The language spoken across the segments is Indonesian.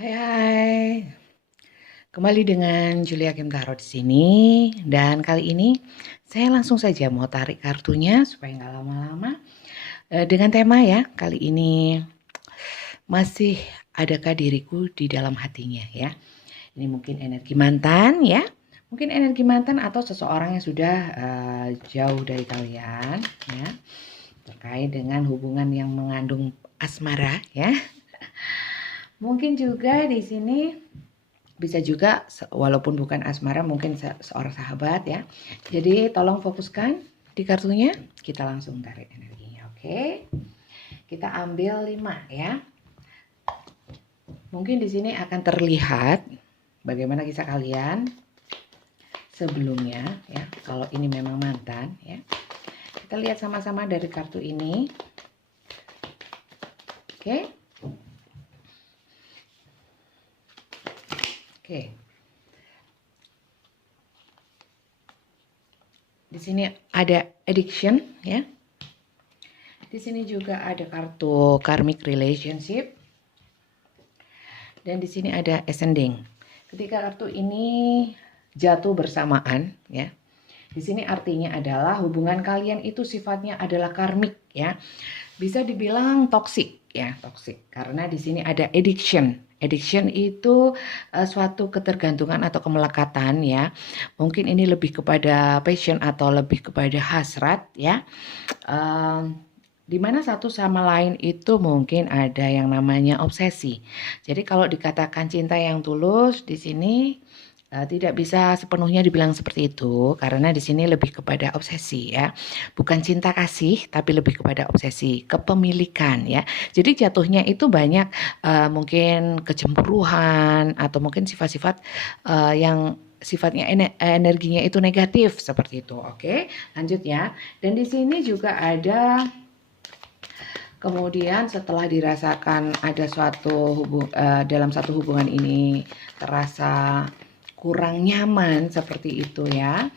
Hai, hai. Kembali dengan Julia Kim Tarot di sini dan kali ini saya langsung saja mau tarik kartunya supaya nggak lama-lama. Dengan tema ya kali ini masih adakah diriku di dalam hatinya ya. Ini mungkin energi mantan ya. Mungkin energi mantan atau seseorang yang sudah jauh dari kalian ya. Terkait dengan hubungan yang mengandung asmara ya. Mungkin juga di sini bisa juga walaupun bukan asmara mungkin seorang sahabat ya. Jadi tolong fokuskan di kartunya, kita langsung tarik energinya. Oke. Kita ambil 5 ya. Mungkin di sini akan terlihat bagaimana kisah kalian sebelumnya ya. Kalau ini memang mantan ya. Kita lihat sama-sama dari kartu ini. Oke. Oke. Di sini ada addiction ya. Di sini juga ada kartu karmic relationship. Dan di sini ada ascending. Ketika kartu ini jatuh bersamaan ya. Di sini artinya adalah hubungan kalian itu sifatnya adalah karmik ya. Bisa dibilang toksik ya, toksik. Karena di sini ada addiction. Addiction itu suatu ketergantungan atau kemelekatan ya. Mungkin ini lebih kepada passion atau lebih kepada hasrat ya. Di mana satu sama lain itu mungkin ada yang namanya obsesi. Jadi kalau dikatakan cinta yang tulus di sini tidak bisa sepenuhnya dibilang seperti itu karena di sini lebih kepada obsesi ya. Bukan cinta kasih tapi lebih kepada obsesi, kepemilikan ya. Jadi jatuhnya itu banyak mungkin kecemburuan atau mungkin sifat-sifat yang sifatnya energinya itu negatif seperti itu. Oke, lanjut ya. Dan di sini juga ada kemudian setelah dirasakan ada suatu dalam satu hubungan ini terasa kurang nyaman seperti itu ya.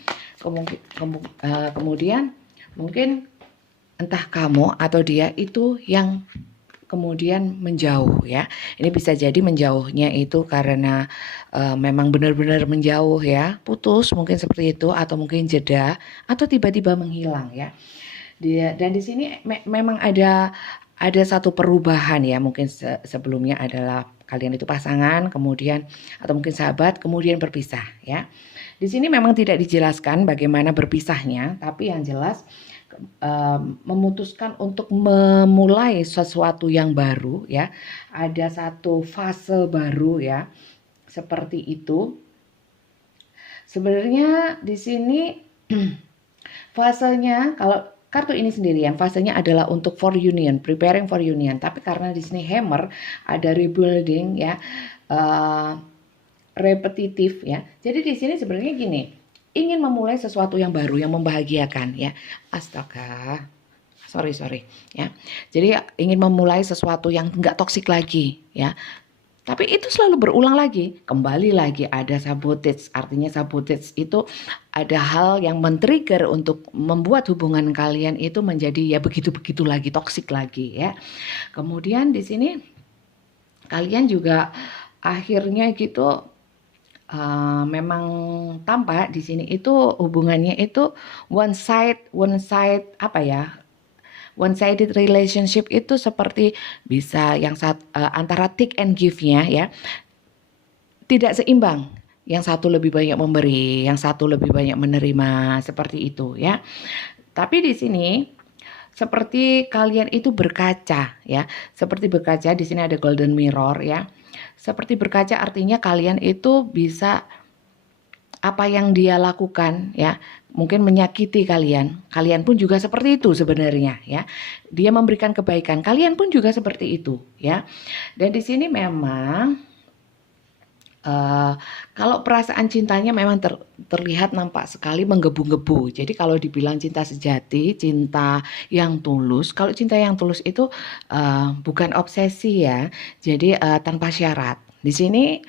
Kemudian mungkin entah kamu atau dia itu yang kemudian menjauh ya. Ini bisa jadi menjauhnya itu karena memang benar-benar menjauh ya, putus mungkin seperti itu atau mungkin jeda atau tiba-tiba menghilang ya. Dan di sini memang ada satu perubahan ya, mungkin sebelumnya adalah kalian itu pasangan, kemudian atau mungkin sahabat, kemudian berpisah ya. Di sini memang tidak dijelaskan bagaimana berpisahnya, tapi yang jelas memutuskan untuk memulai sesuatu yang baru ya. Ada satu fase baru ya, seperti itu. Sebenarnya di sini fasenya kalau kartu ini sendirian fasenya adalah untuk for union, preparing for union. Tapi karena di sini hammer ada rebuilding ya, repetitif ya. Jadi di sini sebenarnya gini, ingin memulai sesuatu yang baru yang membahagiakan ya. Astaga. Sorry ya. Jadi ingin memulai sesuatu yang enggak toksik lagi ya. Tapi itu selalu berulang lagi, kembali lagi ada sabotage. Artinya sabotage itu ada hal yang men-trigger untuk membuat hubungan kalian itu menjadi ya begitu-begitu lagi, toksik lagi ya. Kemudian di sini kalian juga akhirnya gitu memang tampak di sini itu hubungannya itu one side apa ya? One sided relationship itu seperti bisa yang antara take and give-nya ya tidak seimbang. Yang satu lebih banyak memberi, yang satu lebih banyak menerima, seperti itu ya. Tapi di sini seperti kalian itu berkaca ya. Seperti berkaca, di sini ada golden mirror ya. Seperti berkaca artinya kalian itu bisa apa yang dia lakukan ya, mungkin menyakiti kalian pun juga seperti itu sebenarnya ya. Dia memberikan kebaikan, kalian pun juga seperti itu ya. Dan di sini memang kalau perasaan cintanya memang terlihat nampak sekali menggebu-gebu. Jadi kalau dibilang cinta sejati, cinta yang tulus, kalau cinta yang tulus itu bukan obsesi ya. Jadi tanpa syarat. Di sini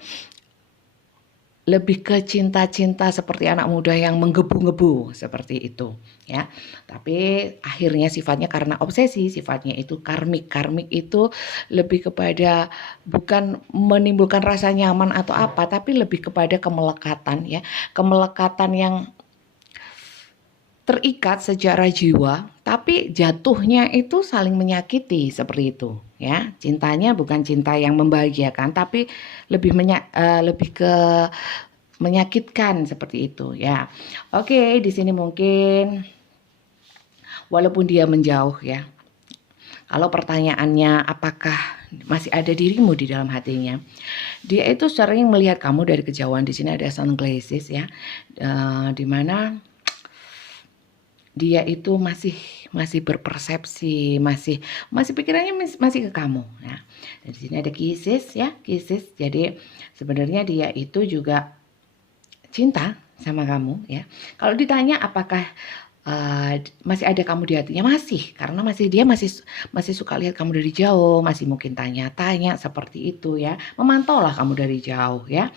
lebih ke cinta-cinta seperti anak muda yang menggebu-gebu seperti itu ya. Tapi akhirnya sifatnya karena obsesi, sifatnya itu karmik. Karmik itu lebih kepada bukan menimbulkan rasa nyaman atau apa, tapi lebih kepada kemelekatan ya. Kemelekatan yang terikat secara jiwa, tapi jatuhnya itu saling menyakiti seperti itu ya. Cintanya bukan cinta yang membahagiakan, tapi lebih ke menyakitkan seperti itu ya. Oke, di sini mungkin walaupun dia menjauh ya. Kalau pertanyaannya apakah masih ada dirimu di dalam hatinya, dia itu sering melihat kamu dari kejauhan. Di sini ada sunglasses ya, dimana dia itu masih berpersepsi, masih pikirannya masih ke kamu ya. Dan di sini ada kisses ya, kisses. Jadi sebenarnya dia itu juga cinta sama kamu ya. Kalau ditanya apakah masih ada kamu di hatinya, masih, karena dia masih suka lihat kamu dari jauh, masih mungkin tanya-tanya seperti itu ya, memantau lah kamu dari jauh ya.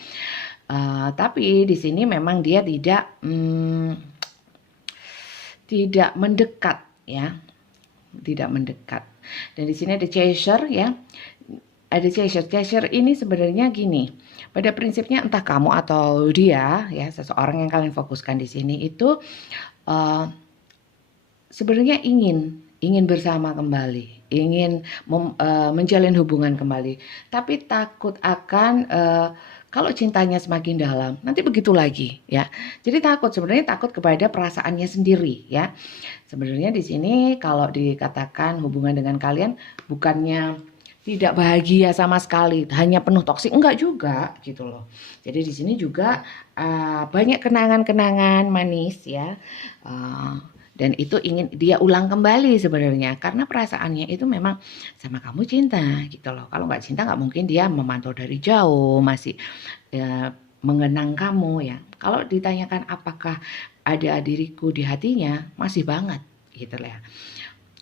Tapi di sini memang dia tidak mendekat ya, tidak mendekat. Dan di sini ada chaser ya, ada chaser ini sebenarnya gini, pada prinsipnya entah kamu atau dia ya, seseorang yang kalian fokuskan di sini itu sebenarnya ingin bersama kembali, ingin menjalin hubungan kembali, tapi takut akan kalau cintanya semakin dalam, nanti begitu lagi ya. Jadi sebenarnya takut kepada perasaannya sendiri ya. Sebenarnya di sini kalau dikatakan hubungan dengan kalian bukannya tidak bahagia sama sekali, hanya penuh toksik, enggak juga gitu loh. Jadi di sini juga banyak kenangan-kenangan manis ya. Dan itu ingin dia ulang kembali sebenarnya, karena perasaannya itu memang sama kamu cinta gitu loh. Kalau nggak cinta nggak mungkin dia memantau dari jauh, masih mengenang kamu ya. Kalau ditanyakan apakah ada diriku di hatinya, masih banget gitu lah ya.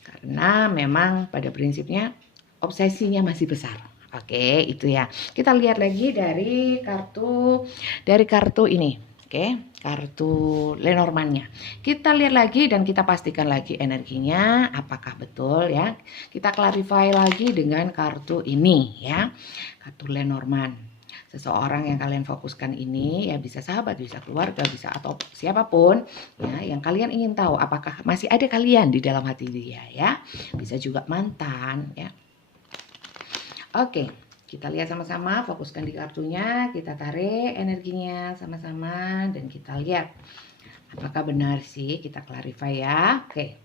Karena memang pada prinsipnya obsesinya masih besar. Oke, itu ya. Kita lihat lagi dari kartu ini. Oke, kartu Lenormandnya. Kita lihat lagi dan kita pastikan lagi energinya apakah betul ya. Kita clarify lagi dengan kartu ini ya. Kartu Lenormand. Seseorang yang kalian fokuskan ini ya, bisa sahabat, bisa keluarga, bisa atau siapapun ya, yang kalian ingin tahu apakah masih ada kalian di dalam hati dia ya. Bisa juga mantan ya. Oke, kita lihat sama-sama, fokuskan di kartunya, kita tarik energinya sama-sama dan kita lihat apakah benar sih, kita clarify ya. Oke.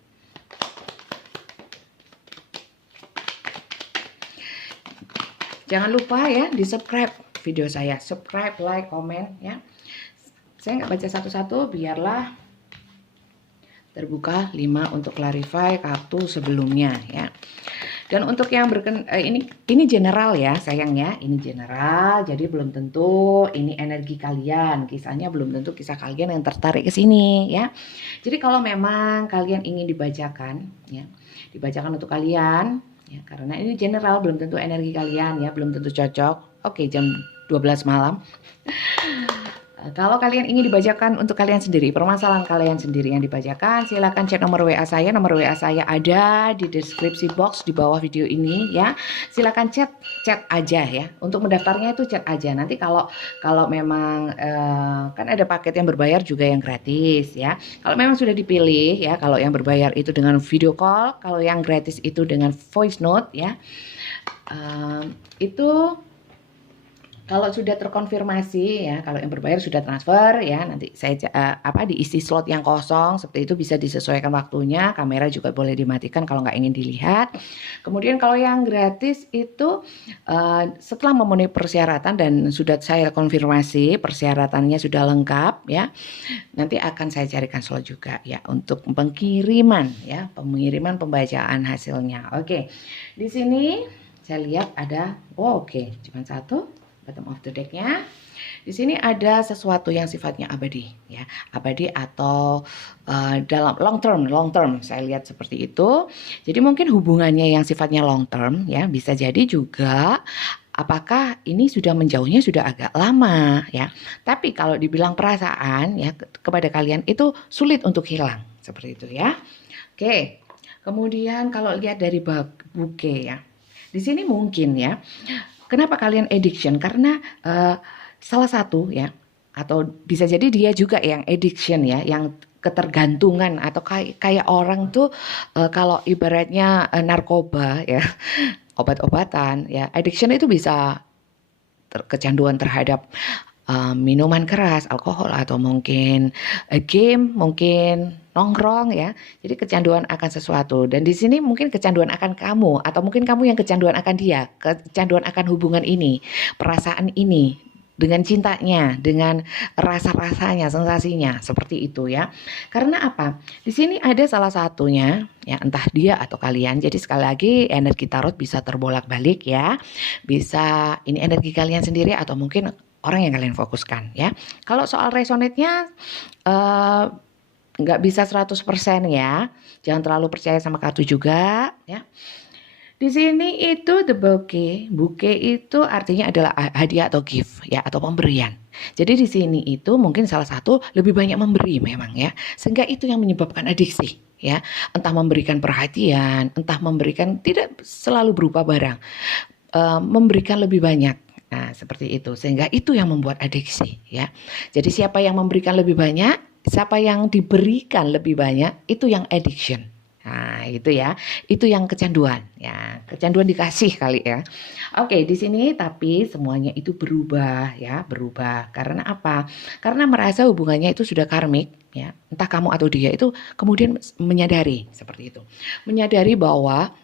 Jangan lupa ya di subscribe video saya, subscribe, like, komen ya. Saya nggak baca satu-satu, biarlah terbuka 5 untuk clarify kartu sebelumnya ya. Dan untuk yang ini general ya sayang ya, ini general, jadi belum tentu ini energi kalian, kisahnya belum tentu kisah kalian yang tertarik ke sini ya. Jadi kalau memang kalian ingin dibacakan ya, dibacakan untuk kalian ya, karena ini general belum tentu energi kalian ya, belum tentu cocok. Oke, jam 12 malam. Kalau kalian ingin dibacakan untuk kalian sendiri, permasalahan kalian sendiri yang dibacakan, silakan chat nomor WA saya. Nomor WA saya ada di deskripsi box di bawah video ini ya. Silakan chat aja ya. Untuk mendaftarnya itu chat aja. Nanti kalau memang kan ada paket yang berbayar juga yang gratis ya. Kalau memang sudah dipilih ya, kalau yang berbayar itu dengan video call, kalau yang gratis itu dengan voice note ya. Itu kalau sudah terkonfirmasi ya, kalau yang berbayar sudah transfer ya, nanti saya diisi slot yang kosong seperti itu, bisa disesuaikan waktunya, kamera juga boleh dimatikan kalau nggak ingin dilihat. Kemudian kalau yang gratis itu setelah memenuhi persyaratan dan sudah saya konfirmasi persyaratannya sudah lengkap ya, nanti akan saya carikan slot juga ya untuk pengiriman pembacaan hasilnya. Oke, di sini saya lihat ada, oke, cuma satu. Bottom of the deck-nya. Di sini ada sesuatu yang sifatnya abadi ya, abadi atau dalam long term saya lihat seperti itu. Jadi mungkin hubungannya yang sifatnya long term ya, bisa jadi juga apakah ini sudah menjauhnya sudah agak lama ya. Tapi kalau dibilang perasaan ya kepada kalian itu sulit untuk hilang seperti itu ya. Oke. Kemudian kalau lihat dari buke ya. Di sini mungkin ya. Kenapa kalian addiction? Karena salah satu ya, atau bisa jadi dia juga yang addiction ya, yang ketergantungan atau kayak orang tuh kalau ibaratnya narkoba ya, obat-obatan ya, addiction itu bisa kecanduan terhadap minuman keras, alkohol atau mungkin game, mungkin nongkrong ya. Jadi kecanduan akan sesuatu dan di sini mungkin kecanduan akan kamu atau mungkin kamu yang kecanduan akan dia, kecanduan akan hubungan ini, perasaan ini dengan cintanya, dengan rasa-rasanya, sensasinya seperti itu ya. Karena apa? Di sini ada salah satunya ya entah dia atau kalian. Jadi sekali lagi energi tarot bisa terbolak-balik ya. Bisa ini energi kalian sendiri atau mungkin orang yang kalian fokuskan ya. Kalau soal resonate-nya nggak bisa 100% ya. Jangan terlalu percaya sama kartu juga ya. Di sini itu the bouquet. Bouquet itu artinya adalah hadiah atau gift ya atau pemberian. Jadi di sini itu mungkin salah satu lebih banyak memberi memang ya. Sehingga itu yang menyebabkan adiksi ya. Entah memberikan perhatian, entah memberikan tidak selalu berupa barang. Memberikan lebih banyak. Nah, seperti itu. Sehingga itu yang membuat adiksi ya. Jadi siapa yang memberikan lebih banyak, siapa yang diberikan lebih banyak, itu yang addiction. Nah, itu ya. Itu yang kecanduan. Ya, kecanduan dikasih kali ya. Oke, di sini tapi semuanya itu berubah ya, berubah. Karena apa? Karena merasa hubungannya itu sudah karmik ya. Entah kamu atau dia itu kemudian menyadari seperti itu. Menyadari bahwa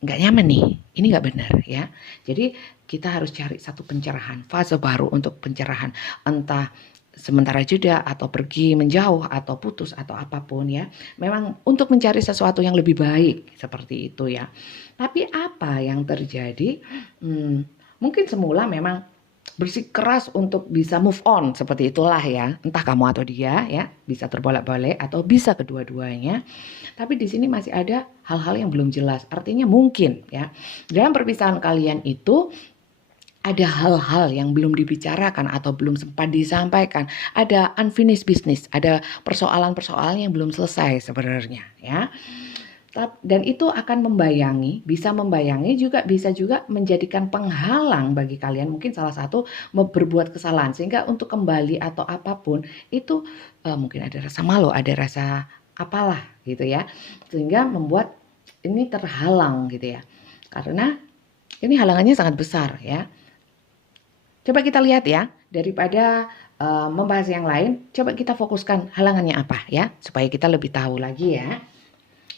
nggak nyaman nih, ini nggak benar ya. Jadi kita harus cari satu pencerahan, fase baru untuk pencerahan. Entah sementara jeda atau pergi menjauh atau putus atau apapun ya. Memang untuk mencari sesuatu yang lebih baik seperti itu ya. Tapi apa yang terjadi? Mungkin semula memang bersikeras untuk bisa move on seperti itulah ya. Entah kamu atau dia ya, bisa terbolak-balik atau bisa kedua-duanya. Tapi di sini masih ada hal-hal yang belum jelas. Artinya mungkin ya, dalam perpisahan kalian itu ada hal-hal yang belum dibicarakan atau belum sempat disampaikan, ada unfinished business, ada persoalan-persoalan yang belum selesai sebenarnya ya. Dan itu akan bisa membayangi juga bisa juga menjadikan penghalang bagi kalian mungkin salah satu berbuat kesalahan sehingga untuk kembali atau apapun itu mungkin ada rasa malu, ada rasa apalah gitu ya. Sehingga membuat ini terhalang gitu ya. Karena ini halangannya sangat besar ya. Coba kita lihat ya, daripada membahas yang lain, coba kita fokuskan halangannya apa ya, supaya kita lebih tahu lagi ya.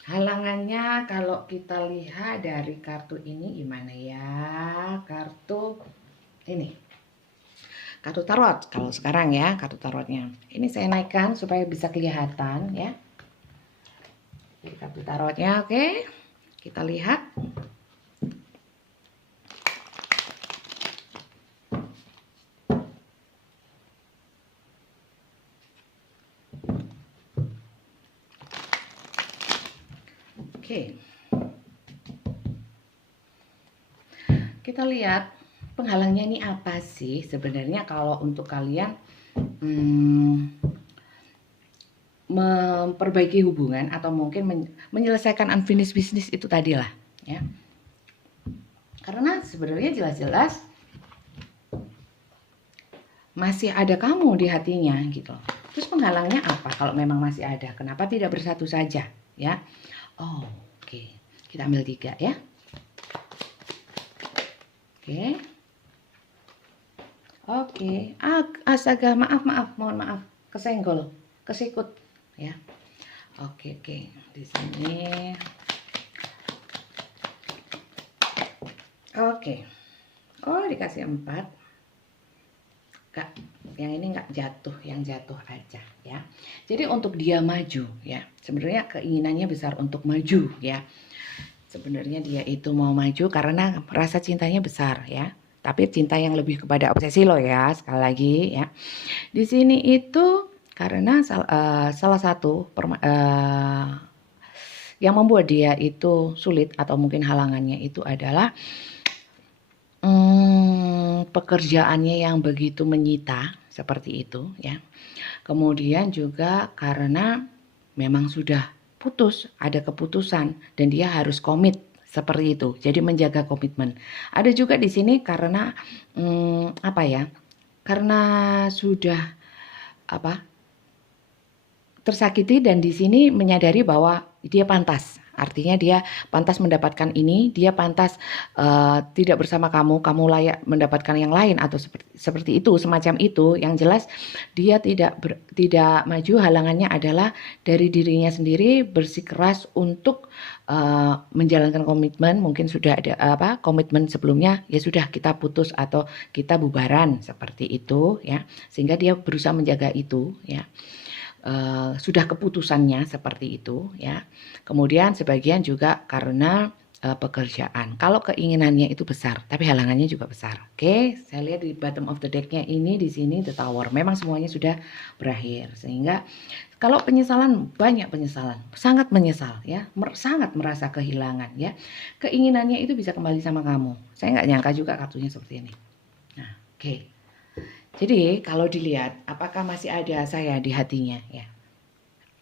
Halangannya kalau kita lihat dari kartu ini gimana ya, kartu ini. Kartu tarot kalau sekarang ya, kartu tarotnya. Ini saya naikkan supaya bisa kelihatan ya. Jadi kartu tarotnya oke. Kita lihat. Oke. Kita lihat penghalangnya ini apa sih sebenarnya kalau untuk kalian memperbaiki hubungan atau mungkin menyelesaikan unfinished business itu tadi lah ya. Karena sebenarnya jelas-jelas masih ada kamu di hatinya gitu. Terus penghalangnya apa kalau memang masih ada? Kenapa tidak bersatu saja ya? Oh, oke. Kita ambil 3 ya. Oke. Oke. Astaga, maaf, mohon maaf. Kesenggol, kesikut ya. Oke. Di sini. Oke. Oh, dikasih 4. Enggak, yang ini enggak jatuh, yang jatuh aja ya. Jadi untuk dia maju ya. Sebenarnya keinginannya besar untuk maju ya. Sebenarnya dia itu mau maju karena rasa cintanya besar ya. Tapi cinta yang lebih kepada obsesi loh ya, sekali lagi ya. Di sini itu karena salah satu yang membuat dia itu sulit atau mungkin halangannya itu adalah pekerjaannya yang begitu menyita seperti itu ya. Kemudian juga karena memang sudah putus, ada keputusan dan dia harus komit seperti itu. Jadi menjaga komitmen. Ada juga di sini karena apa ya? Karena sudah apa? Tersakiti dan di sini menyadari bahwa dia pantas. Artinya dia pantas mendapatkan ini, dia pantas tidak bersama kamu, kamu layak mendapatkan yang lain atau seperti itu, semacam itu. Yang jelas dia tidak maju, halangannya adalah dari dirinya sendiri bersikeras untuk menjalankan komitmen. Mungkin sudah ada komitmen sebelumnya, ya sudah kita putus atau kita bubaran seperti itu ya. Sehingga dia berusaha menjaga itu ya. Sudah keputusannya seperti itu ya. Kemudian sebagian juga karena pekerjaan. Kalau keinginannya itu besar, tapi halangannya juga besar. Oke, saya lihat di bottom of the deck-nya ini di sini the Tower. Memang semuanya sudah berakhir. Sehingga kalau penyesalan, banyak penyesalan, sangat menyesal ya, sangat merasa kehilangan ya. Keinginannya itu bisa kembali sama kamu. Saya nggak nyangka juga kartunya seperti ini. Nah, oke. Jadi kalau dilihat apakah masih ada saya di hatinya ya.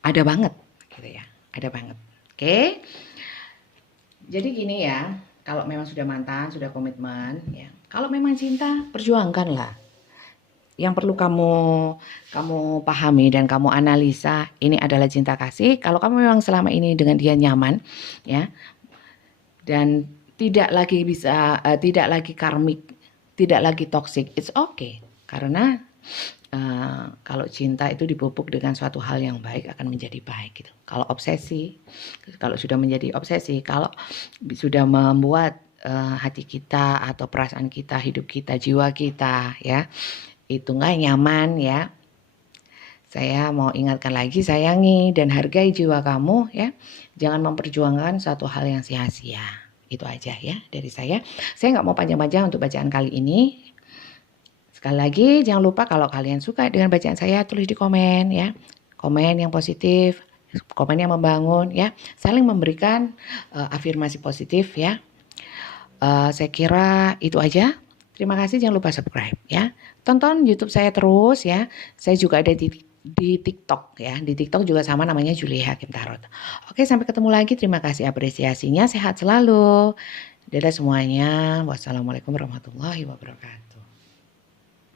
Ada banget gitu ya. Ada banget. Oke. Jadi gini ya, kalau memang sudah mantan, sudah komitmen ya. Kalau memang cinta, perjuangkanlah. Yang perlu kamu pahami dan kamu analisa, ini adalah cinta kasih. Kalau kamu memang selama ini dengan dia nyaman ya. Dan tidak lagi tidak lagi karmik, tidak lagi toxic, it's okay. Karena kalau cinta itu dipupuk dengan suatu hal yang baik akan menjadi baik gitu. Kalau obsesi, kalau sudah menjadi obsesi, kalau sudah membuat hati kita atau perasaan kita, hidup kita, jiwa kita ya itu nggak nyaman ya. Saya mau ingatkan lagi, sayangi dan hargai jiwa kamu ya. Jangan memperjuangkan suatu hal yang sia-sia. Itu aja ya dari saya. Saya nggak mau panjang-panjang untuk bacaan kali ini. Sekali lagi jangan lupa kalau kalian suka dengan bacaan saya tulis di komen ya. Komen yang positif, komen yang membangun ya. Saling memberikan afirmasi positif ya. Saya kira itu aja. Terima kasih, jangan lupa subscribe ya. Tonton YouTube saya terus ya. Saya juga ada di TikTok ya. Di TikTok juga sama namanya Julie Hakim Tarot. Oke, sampai ketemu lagi. Terima kasih apresiasinya. Sehat selalu. Dadah semuanya. Wassalamualaikum warahmatullahi wabarakatuh.